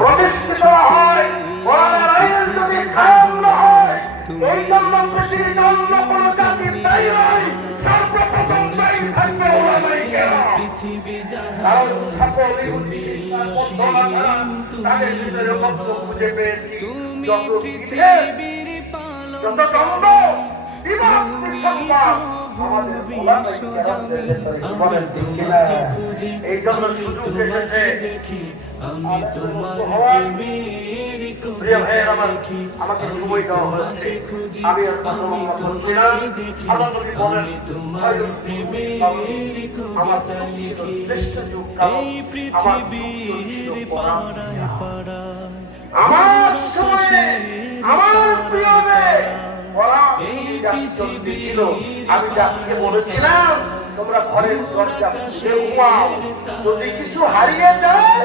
প্রতিষ্ঠিত হয়, কোরআনের আইন যদি কায়েম না হয়, এই জন্য পৃথিবীর অন্য কোনো জাতি তাই নয়, সর্বপ্রথম তাই থাকবে ওলামায়ে কেরাম। কারণ সকল ইহুদি তাদের ভিতরে মধ্য খুঁজে পেয়েছি, যত যত দ্বন্দ্ব, বিবাদ, বিসম্বাদ আমাদের ওলামায়ে কেরামদের ভেতরে বলেন ঠিক কিনা? এই জন্য সুযোগ এসেছে আমি তোমার প্রেমের প্রিয় ভাইয়ের আমার, আমাকে সময় দেওয়া হয়েছে, আমি আর কথা বলছি না। আল্লাহ নবী বলেন তোমার প্রেমের কবিতা লিখি এই পৃথিবীর পাড়ায় পাড়ায় আমার সময়ে আমার প্রিয় এই পৃথিবী ছিল। আমি জাতিকে বলেছিলাম তোমরা ঘরের দরজা খুলে ঘুমাও, যদি কিছু হারিয়ে যায়